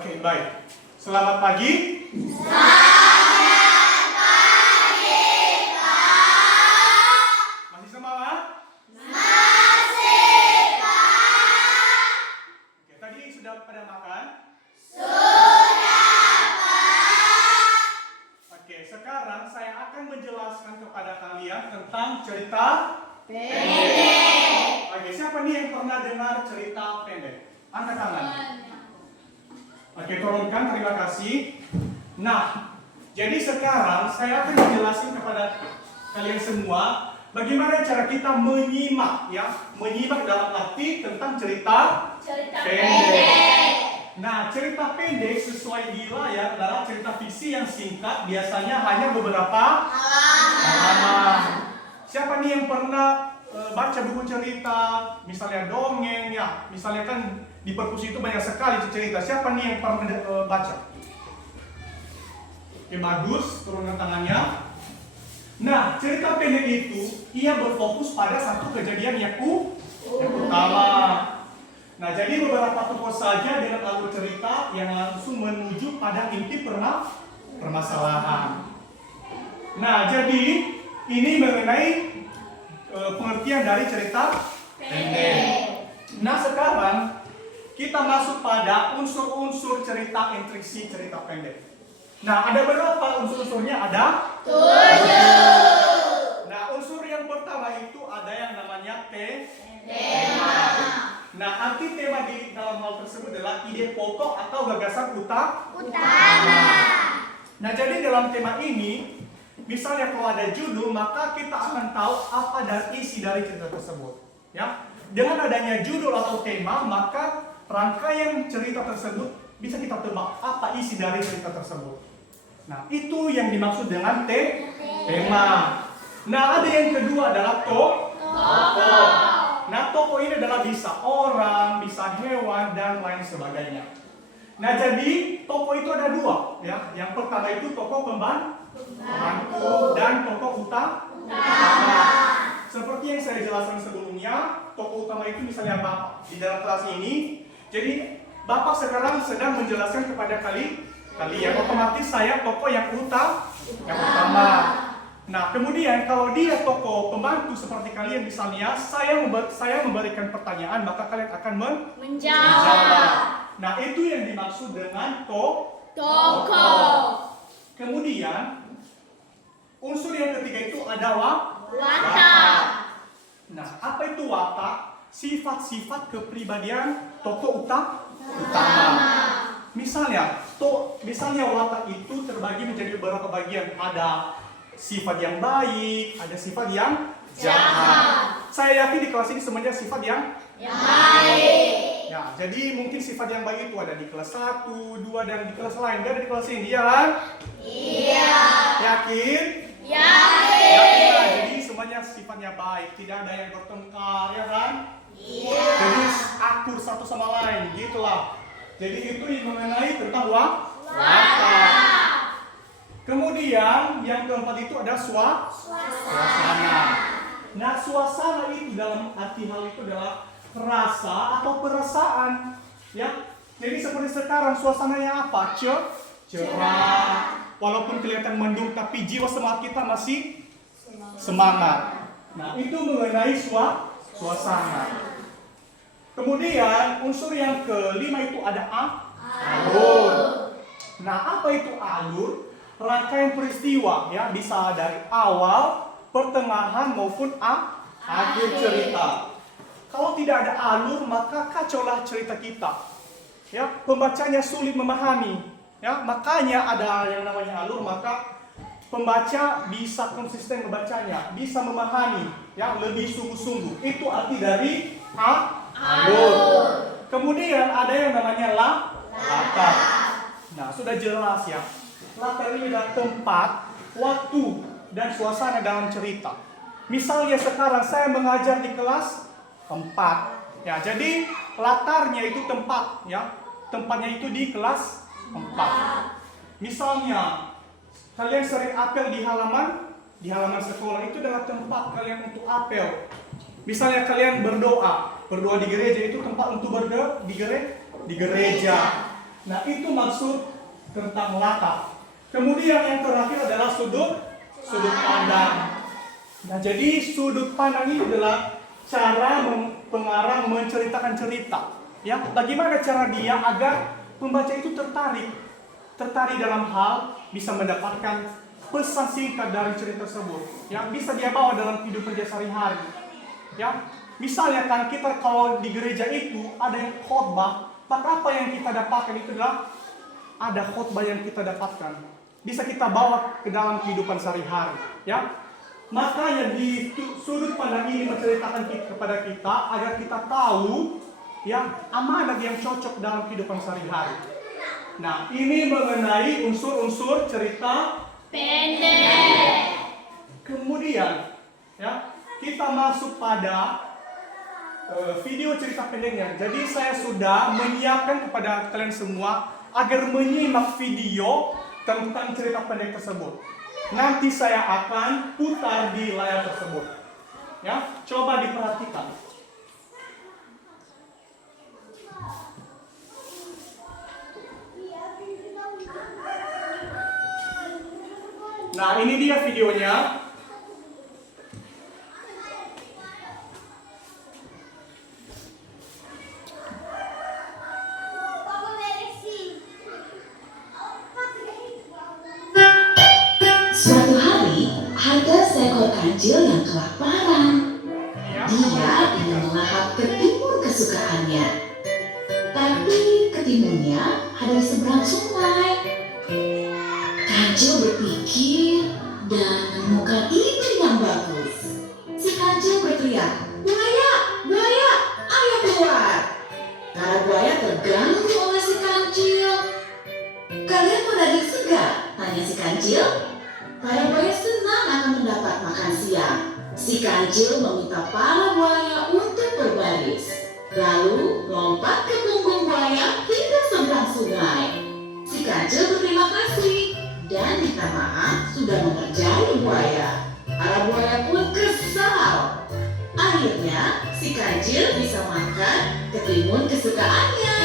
Oke, baik. Selamat pagi. Selamat pagi, Pak. Masih semangat? Masih, Pak. Oke, tadi sudah pada makan? Sudah, Pak. Oke, sekarang saya akan menjelaskan kepada kalian tentang cerita pendek. Oke, siapa nih yang pernah dengar cerita pendek? Angkat tangan. Oke, turunkan, terima kasih. Nah, jadi sekarang saya akan menjelaskan kepada kalian semua bagaimana cara kita menyimak, ya, menyimak dalam arti tentang cerita pendek. Nah, cerita pendek sesuai di layar adalah cerita fiksi yang singkat, biasanya hanya beberapa halaman. Siapa nih yang pernah baca buku cerita, misalnya dongeng, ya, misalnya kan di perpus itu banyak sekali cerita. Siapa nih yang pernah baca? Oke, bagus, turunkan tangannya. Nah, cerita pendek itu ia berfokus pada satu kejadian yang utama. Nah, jadi beberapa tokoh saja dengan alur cerita yang langsung menuju pada inti permasalahan. Nah, jadi ini mengenai pengertian dari cerita pendek. Nah, sekarang kita masuk pada unsur-unsur cerita intriksi cerita pendek. Nah, ada berapa unsur-unsurnya? Ada 7. Nah, unsur yang pertama itu ada yang namanya tema. Nah, arti tema di dalam hal tersebut adalah ide pokok atau gagasan utama. Nah, jadi dalam tema ini, misalnya kalau ada judul, maka kita akan tahu apa dan isi dari cerita tersebut. Ya, dengan adanya judul atau tema, maka rangkaian cerita tersebut bisa kita tebak apa isi dari cerita tersebut. Nah, itu yang dimaksud dengan tema. Nah, ada yang kedua adalah tokoh. Nah, tokoh ini adalah bisa orang, bisa hewan, dan lain sebagainya. Nah, jadi tokoh itu ada dua, ya. Yang pertama itu tokoh pembantu dan tokoh utama. Seperti yang saya jelaskan sebelumnya, tokoh utama itu misalnya Bapak di dalam kelas ini. Jadi Bapak sekarang sedang menjelaskan kepada kalian, otomatis saya tokoh yang utama. Nah, kemudian kalau dia tokoh pembantu seperti kalian misalnya, saya memberikan pertanyaan, maka kalian akan menjawab. Nah, itu yang dimaksud dengan tokoh. Kemudian unsur yang ketiga itu ada watak. Nah, apa itu watak? Sifat-sifat kepribadian tokoh utama. Misalnya watak itu terbagi menjadi beberapa bagian. Ada sifat yang baik, ada sifat yang jahat. Saya yakin di kelas ini semuanya sifat yang baik. Ya, jadi mungkin sifat yang baik itu ada di kelas 1, 2, dan di kelas lain. Gak ada di kelas ini, iya kan? Iya. Yakin? Yakin. Ya, jadi semuanya sifatnya baik, tidak ada yang bertengkar, ya kan? Iya. Jadi akur satu sama lain, gitulah. Jadi itu mengenai tentang watak. Kemudian yang keempat itu ada suasana. Nah, suasana itu dalam arti hal itu adalah rasa atau perasaan, ya. Jadi seperti sekarang suasananya apa? Cerah. Walaupun kelihatan mendung, tapi jiwa semangat kita masih semangat. Nah, itu mengenai suasana. Kemudian unsur yang kelima itu ada alur. Nah, apa itu alur? Rangkaian peristiwa, ya, bisa dari awal, pertengahan maupun akhir cerita. Kalau tidak ada alur, maka kacaulah cerita kita. Ya, pembacanya sulit memahami. Ya, makanya ada yang namanya alur, maka pembaca bisa konsisten membacanya, bisa memahami, ya, lebih sungguh-sungguh. Itu arti dari alur. Kemudian ada yang namanya latar. Nah, sudah jelas, ya. Latar ini adalah tempat, waktu, dan suasana dalam cerita. Misalnya sekarang saya mengajar di kelas 4. Ya, jadi latarnya itu tempat, ya. Tempatnya itu di kelas 4. Misalnya kalian sering apel di halaman sekolah, itu adalah tempat kalian untuk apel. Misalnya kalian berdoa di gereja, itu tempat untuk berdoa di gereja. Nah, itu maksud tentang latar. Kemudian yang terakhir adalah sudut pandang. Nah, jadi sudut pandang ini adalah cara pengarang menceritakan cerita. Ya, bagaimana cara dia agar pembaca itu tertarik dalam hal bisa mendapatkan pesan singkat dari cerita tersebut. Yang bisa dia bawa dalam kehidupan dia sehari-hari. Ya, misalnya kan kita kalau di gereja itu ada yang khotbah, maka apa yang kita dapatkan itu adalah ada khotbah yang kita dapatkan. Bisa kita bawa ke dalam kehidupan sehari-hari. Ya, makanya di sudut pandang ini menceritakan kepada kita agar kita tahu ya amanat yang cocok dalam kehidupan sehari-hari. Nah, ini mengenai unsur-unsur cerita pendek. Kemudian ya kita masuk pada video cerita pendeknya. Jadi saya sudah menyiapkan kepada kalian semua agar menyimak video tentang cerita pendek tersebut. Nanti saya akan putar di layar tersebut. Ya, coba diperhatikan. Nah, ini dia videonya. Suatu hari, ada seekor kancil yang kelaparan. Dia ingin melahap ketimun kesukaannya. Tapi ketimunnya ada di seberang sungai. Kancil berpikir dan menemukan ide yang bagus. Si kancil berteriak, "Buaya, buaya, ayo keluar!" Para buaya terganggu oleh si kancil. "Kalian mau daging segar?" tanya si kancil. Para buaya senang akan mendapat makan siang. Si kancil meminta para buaya untuk berbaris, lalu lompat ke punggung buaya hingga seberang sungai. Si kancil berterima kasih dan minta maaf sudah mengerjai buaya. Para buaya pun kesal. Akhirnya si kancil bisa makan ketimun kesukaannya.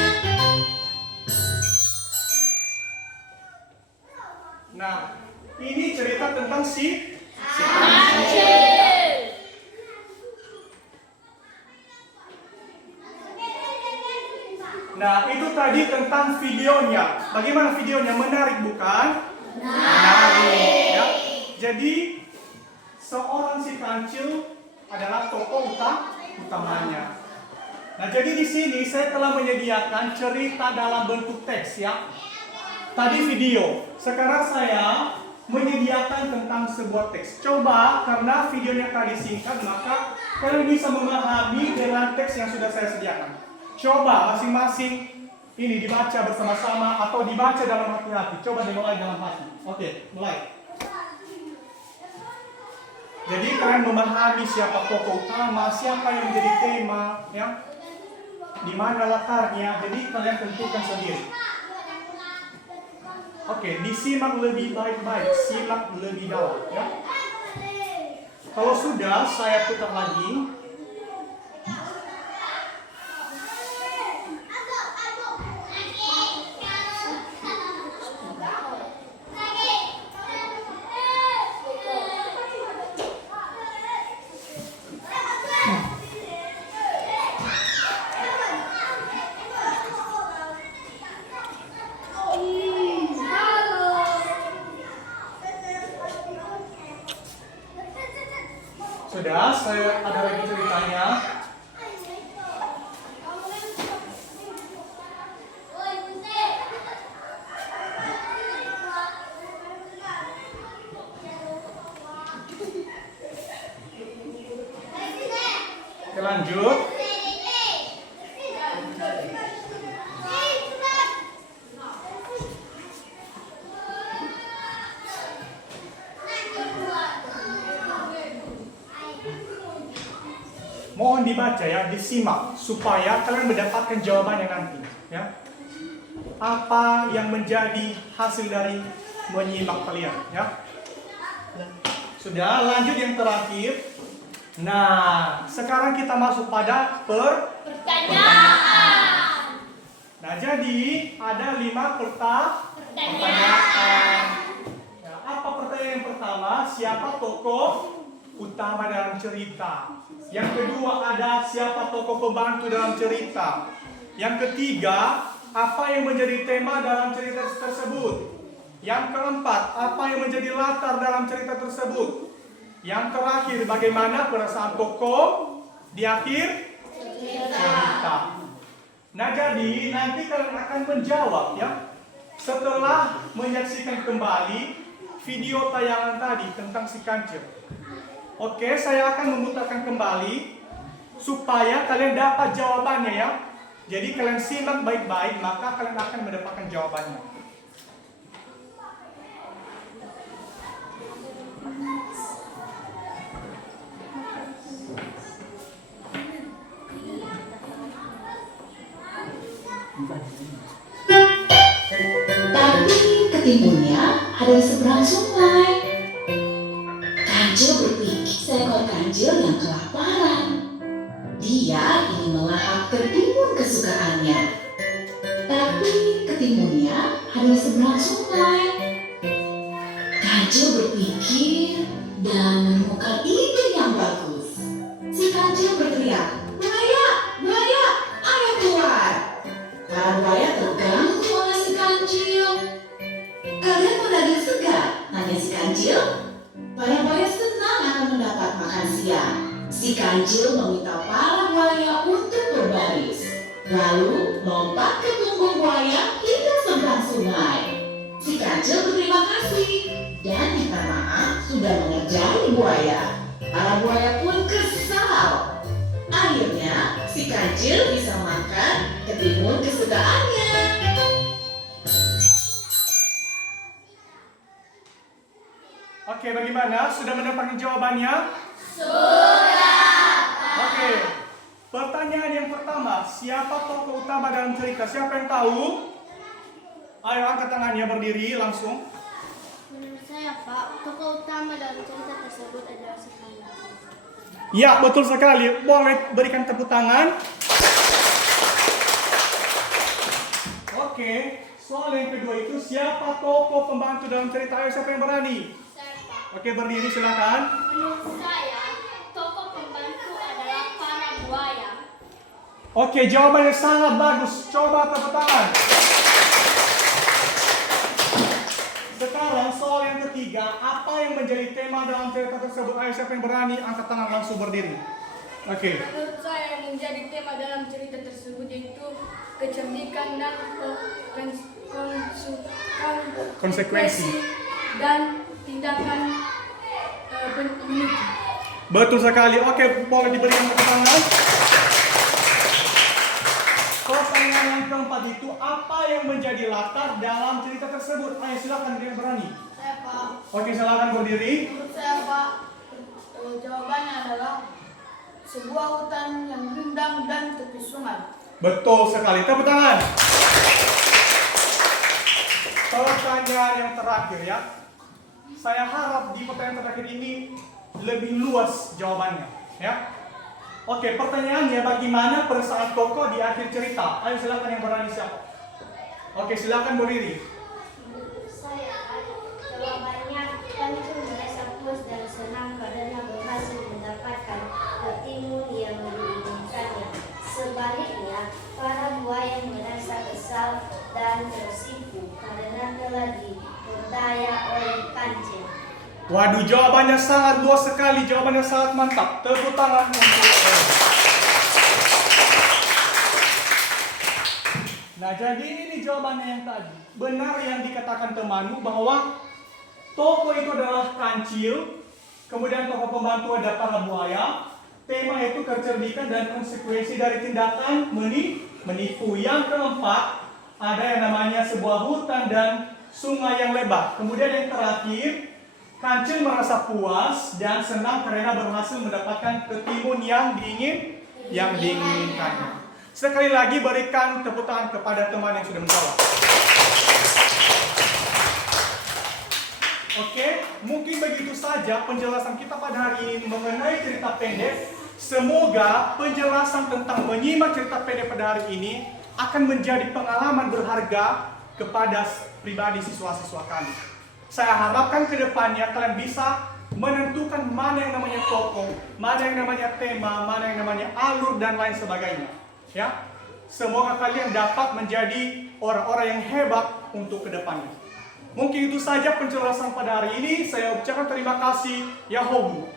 Nah, ini cerita tentang si Kancil. Nah, itu tadi tentang videonya. Bagaimana videonya? Menarik bukan? Menarik. Ya. Jadi, seorang si kancil adalah tokoh utamanya. Nah, jadi di sini saya telah menyediakan cerita dalam bentuk teks ya. Tadi video. Sekarang saya menyediakan tentang sebuah teks. Coba, karena videonya tadi singkat, maka kalian bisa memahami dengan teks yang sudah saya sediakan. Coba masing-masing ini dibaca bersama-sama atau dibaca dalam hati-hati. Coba dimulai dalam hati. Oke, mulai. Jadi kalian memahami siapa tokoh utama, siapa yang menjadi tema, ya, di mana latarnya. Jadi kalian tentukan sendiri. Oke, disimak lebih baik-baik, simak lebih dalam, ya. Kalau sudah, saya putar lagi. Sudah, saya ada lagi ceritanya. Oke, lanjut. Mohon dibaca ya, disimak supaya kalian mendapatkan jawabannya nanti, ya. Apa yang menjadi hasil dari menyimak kalian, ya. Sudah, lanjut yang terakhir. Nah, sekarang kita masuk pada pertanyaan. Nah, jadi ada 5 pertanyaan. Ya, apa pertanyaan yang pertama? Siapa tokoh utama dalam cerita? Yang kedua ada siapa tokoh pembantu dalam cerita? Yang ketiga, apa yang menjadi tema dalam cerita tersebut? Yang keempat, apa yang menjadi latar dalam cerita tersebut? Yang terakhir, bagaimana perasaan tokoh di akhir cerita? Nah, jadi nanti kalian akan menjawab ya setelah menyaksikan kembali video tayangan tadi tentang si kancil. Oke, saya akan memutarkan kembali supaya kalian dapat jawabannya ya. Jadi kalian simak baik-baik, maka kalian akan mendapatkan jawabannya. Tapi ketimbunnya ada di seberang sungai. Kancil berpikir seekor kancil yang kelaparan. Dia ingin melahap ketimun kesukaannya. Tapi ketimunnya ada di seberang sungai. Kancil berpikir dan menemukan ide yang bagus. Si kancil berteriak, "Buaya, buaya, ayo keluar!" Para buaya terganggu oleh si kancil. "Kalian mau daging segar?" tanya si kancil. Para buaya senang akan mendapat makan siang. Si kancil meminta para buaya untuk berbaris, lalu lompat ke punggung buaya hingga seberang sungai. Si kancil berterima kasih dan minta maaf sudah mengerjai buaya. Para buaya pun kesal. Akhirnya si kancil bisa makan ketimun kesukaannya. Oke, bagaimana? Sudah mendapatkan jawabannya? Sudah. Oke. Pertanyaan yang pertama, siapa tokoh utama dalam cerita? Siapa yang tahu? Ayo angkat tangannya, berdiri langsung. Menurut saya, Pak, tokoh utama dalam cerita tersebut adalah si kancil. Ya, betul sekali. Boleh berikan tepuk tangan. Oke, soal yang kedua itu siapa tokoh pembantu dalam cerita? Ayo, siapa yang berani? Saya, Pak. Oke, berdiri silakan. Menurut saya, tokoh pembantu adalah para buaya. Oke, jawabannya sangat bagus. Coba tepuk tangan. Sekarang soal yang ketiga, apa yang menjadi tema dalam cerita tersebut? Ayo, siapa yang berani? Angkat tangan langsung berdiri. Oke. Menurut saya yang menjadi tema dalam cerita tersebut yaitu kecerdikan dan Konsekuensi. dan tindakan peneliti. Betul sekali. Oke, boleh diberikan tepuk tangan. Pertanyaan yang keempat itu apa yang menjadi latar dalam cerita tersebut? Ayo silakan yang berani. Saya Pak, Oke, silakan berdiri. menurut saya Pak, jawabannya adalah sebuah hutan yang rindang dan tepi sungai. Betul sekali. Tepuk tangan. Pertanyaan yang terakhir ya. Saya harap di pertanyaan terakhir ini lebih luas jawabannya, ya. Oke, pertanyaannya bagaimana perasaan tokoh di akhir cerita? Ayo silakan yang berani siapa? Oke, silakan berdiri. Menurut saya, jawabannya kancil merasa puas dan senang karena berhasil mendapatkan ketimun yang diinginkannya. Sebaliknya, para buaya merasa kesal dan tersipu karena telah diperdaya oleh kancil. Waduh, jawabannya sangat luas sekali, jawabannya sangat mantap. Tepuk tangan untuk Nah, jadi ini jawabannya yang tadi. Benar yang dikatakan temanmu bahwa tokoh itu adalah kancil, kemudian tokoh pembantu ada para buaya. Tema itu kecerdikan dan konsekuensi dari tindakan menipu. Yang keempat, ada yang namanya sebuah hutan dan sungai yang lebar. Kemudian yang terakhir, kancil merasa puas dan senang karena berhasil mendapatkan ketimun yang diinginkannya. Sekali lagi berikan tepuk tangan kepada teman yang sudah menjawab. Oke, mungkin begitu saja penjelasan kita pada hari ini mengenai cerita pendek. Semoga penjelasan tentang menyimak cerita pendek pada hari ini akan menjadi pengalaman berharga kepada pribadi siswa-siswa kami. Saya harapkan ke depannya kalian bisa menentukan mana yang namanya tokoh, mana yang namanya tema, mana yang namanya alur dan lain sebagainya. Ya, semoga kalian dapat menjadi orang-orang yang hebat untuk ke depannya. Mungkin itu saja penjelasan pada hari ini. Saya ucapkan terima kasih. Yahobu.